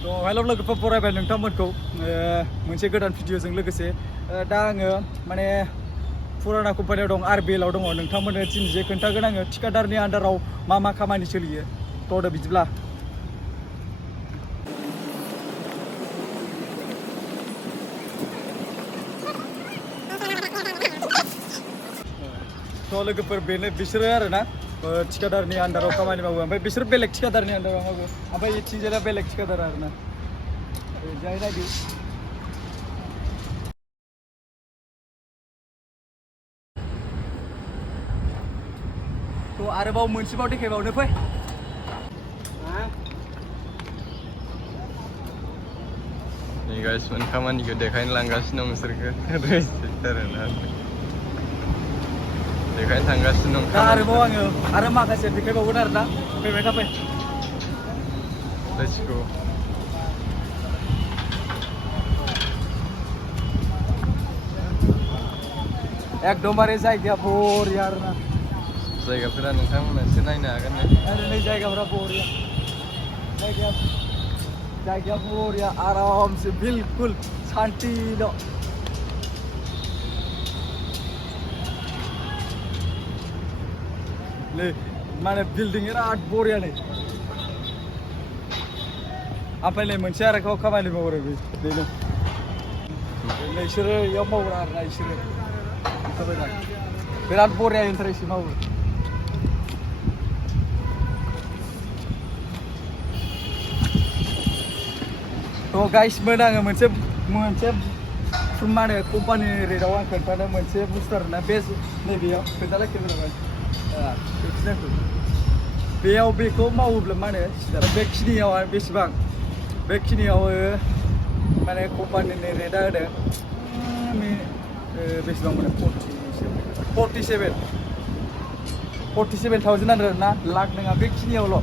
हेल' लोगोफोर बरायबाय नोंथांमोनखौ मोनसे गोदान भिडिअजों लोगोसे दा आङो माने फुराना कम्पानियाव दं RBL आव दङ नोंथांमोननो दिनै खोन्थागोन आङो थिकादारनि आन्दाराव मा खामानि सोलियो थ'दो बिदिब्ला थ' लोगोफोर बेनो बिसोरो आरोना थिकादारनि आन्दाराव खामानि मावो ओमफ्राय बिसोर बेलेग थिकादारनि आन्दाराव मावो ओमफ्राय इथिंजायना बेलेग थिकादार आरोना जाय नायदो थ' आरोबाव मोनसेबाव देखायबावनो फै नै गाइस मोन खामानिखौ देखायनो लांगासिनो दं नोंसोरखौ आरोना देखायनो थांगासिनो दं दा आरोबाव आङो आरो माखासे देखायबावगोन आरोना फैबाय था फै लेट्स गो एकदमबारे जायगाया बरिया आरोना जायगाफोरा नोंथांमोनासो नायनो हागोन आरो नै जायगाफोरा बरिया जायगाया बरिया आरामसे बिल्कुल शान्तिल' नै माने बिल्डिं बिराद बरिया नै ओमफ्राय नै मोनसे आरो खामानि मावो आरो बेनो नोंसोरो इयाव मावग्रा आरोना इसोरो बिराद बरिया इन्टारेस्ट मावो थ' गाइसमोन आङो मोनसे मा होनो कम्पानिनि रेटआव आं खोन्थानो मोनसे बुस्थु आरोना बे नैबेयाव खोन्थालाय केमेरामेन बेयाव बेखौ मावोब्ला मा होनो बेखिनियाव बेसेबां बेखिनियाव माने कम्पानिनि रेटआ होदों बेसेबां मोनो 47,000 आरोना लाख नङा बेखिनियावल'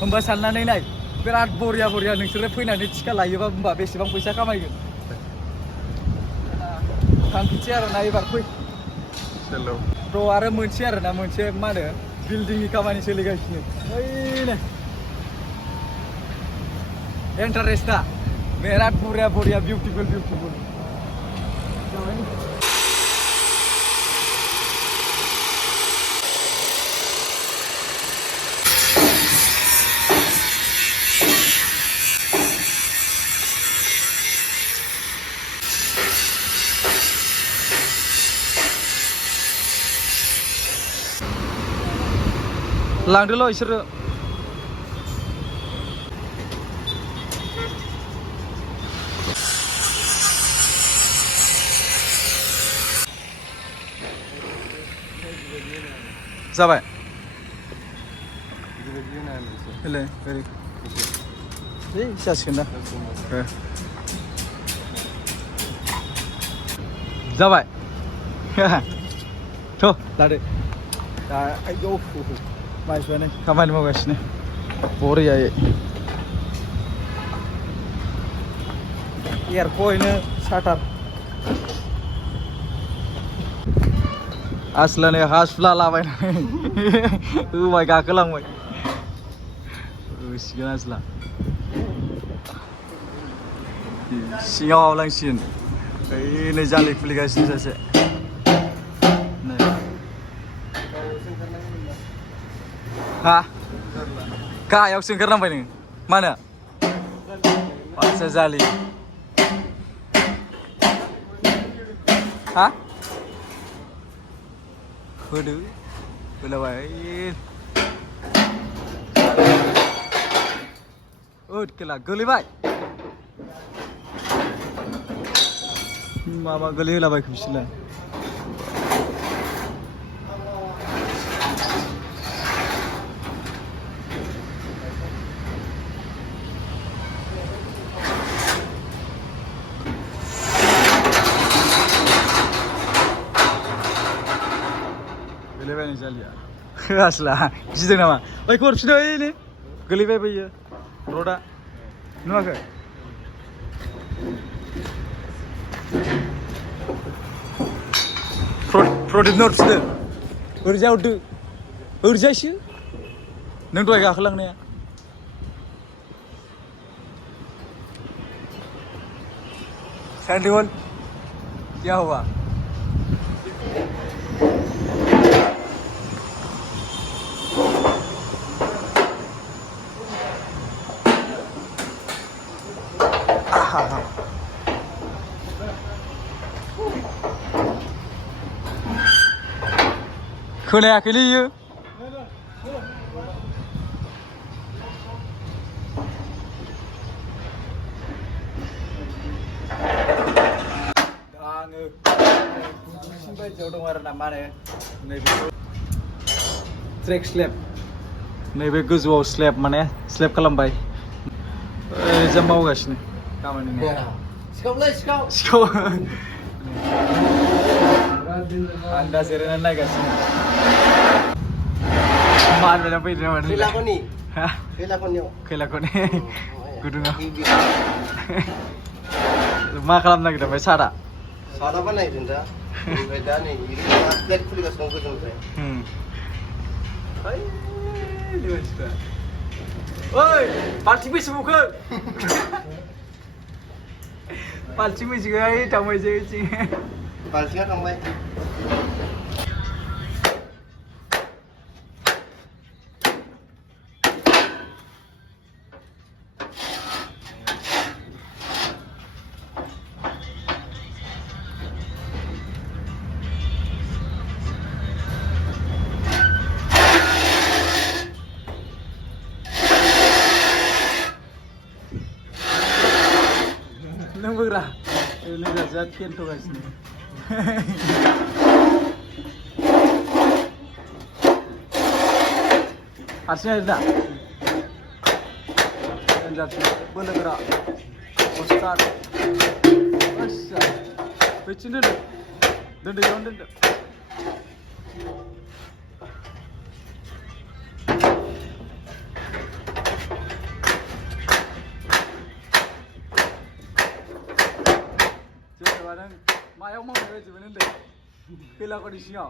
होमबा साननानै नाय बिराद बरिया नोंसोरो फैनानै थिका लायोबा होमबा बेसेबां फैसा खामायगोन थांफिनसै आरोना एबार फै थ' आरो मोनसे आरोना मोनसे मा होनो बिल्डिंनि खामानि सोलिगासिनो ओइनो इन्टारेस्टआ बिराद बरिया बिउटिफुल लांदोल' इसोरो जाबाय जासिगोन दा जाबाय थ' लादो दा आयौ मानसिफ्रानो खामानि मावगासिनो बरियायै एरख'हैनो साटार आसलानो हासुला लाबायनानै होबाय गाखोलांबाय होसिगोन आसला सिङाव हाबलांसिगोन ओइ नै जालि खुलिगासिनो सासे हा गाहायावसो ओंखारनांबाय नों मानो आदसा जालि हा होदो होलाबाय केला गोलैबाय माबा गोलैहोलाबायखो बिसोरलाय गोलैबाय नै जालिया होआसला गिदों नामा ओइ हरफिनो ओइ गोलैबाय बैयो रडआ नुवाखै प्रदीप हरफिनो ओरैजाय हरदो ओरैजायसो नों दहाय गाखोलांनाया सैंडल क्या हुआ खोनायाखैलै इयो आङो गुदुंसिन बायदियाव दं आरो ना मा होनो नैबे ट्रेक स्लेब नैबे गोजौआव स्लेब माने स्लेब खालामबाय ओरैजा मावगासिनो खामानि सिखाव आं दा जिरायनानै नायगासिनो मानबायना फैदों माने खैलाखौनि गुदुङा मा खालामनो नागिरदों ओमफ्राय सारा बानायदों दा ओमफ्राय दा नै प्लेट खुलिगासिनो दं गोजौनिफ्राय ओइ बाल्थिं बेसे बुखो बाल्थिं बेसेहाय थांबाय जों बाल्थिङा थांबाय नों बोग्रा लोगोआ जा केन्थ'गासिनो हारसिं आरो दा बोलोगोरा अस्टार बैथिं दोनदो बेयावनो दोनदो मायाव मावनाय बायदि मोनो होनदों खैलाखौनि सिङाव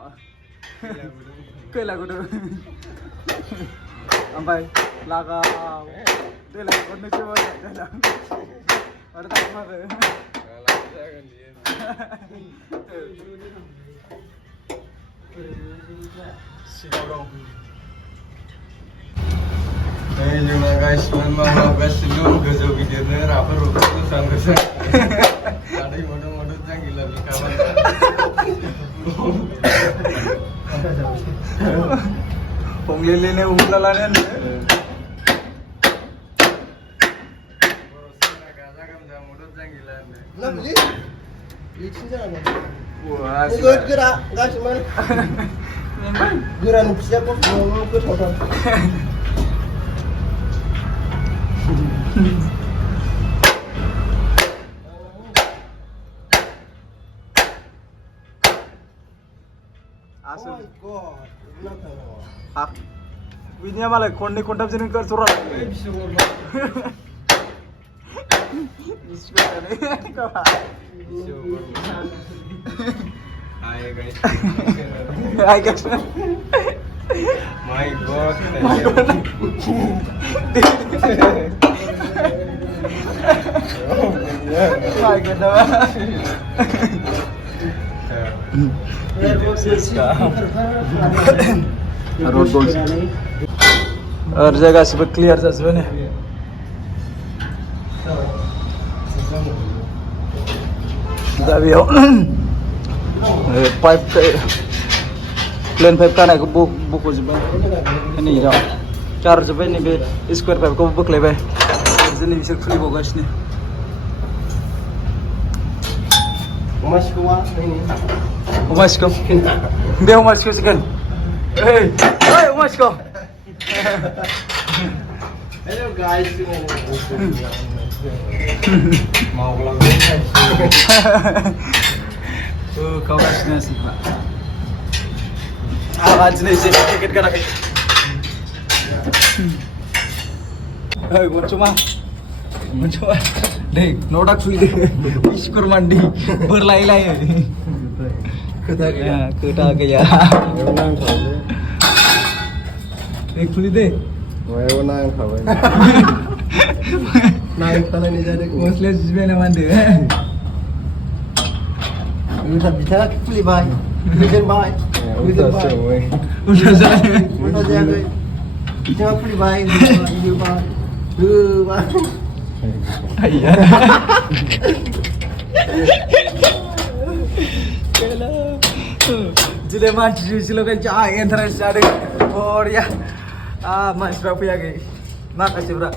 खैला गुदुं ओमफ्राय लागाव देलाय खननैसो देलाय आरो थांमारो सिङाव दं जोंना गासिबो मावगासिनो दं गोजौ गिदिरनो राफोर गोसां गोसां आदै मदद जांगिला बिखाबाय हमलेलेने हमला लाने गाजा गोमजा मदद जांगिला Lovely. Eating जानांगौ गोरा गासिबो गोरान फिसाखौ गोथावथार बिनिया मालाय खननै खनथामजों जरा Hi guys. Hi guys. My God. My God. Road goals. और जगह सब क्लियर जाजोबो ने दा बेयाव पाइप प्लेन पाइप खानायखौ बख'जोब्बाय नै दा गारजोब्बाय नैबे स्कुवेर पाइपखौ बोख्लायबाय बिदिनो बिसोर खुलिबावगासिनो अमासिखौ बे अमासिखौ सिगोन ओइ ओइ अमासिखौ Hello guys. गावगासिनो आंहा दिनै जेबो टिकेट गाराखै ओइ मोनसमा दै न'टा खुलिदो स्कुर मान्डि बोर लायै लायै खोथा गैया खोथा गैया मायाव नांथाबोलै ए खुलि दे मायाव नांथाबाय नांथानायनि जादों मस्लाया जिबाय नामा होनदो उल्था बिथाङा खुलिबाय खुलिजेनबाय उल्थासो बै उल्था जादों उल्था जायाखै बिथाङा खुलिबाय होबाय होबाय आइया दिनै मानसि जुइसल' गाय जा इन्टारेस्ट जादों बरिया मानसिफ्रा फैयाखै माखासेफ्रा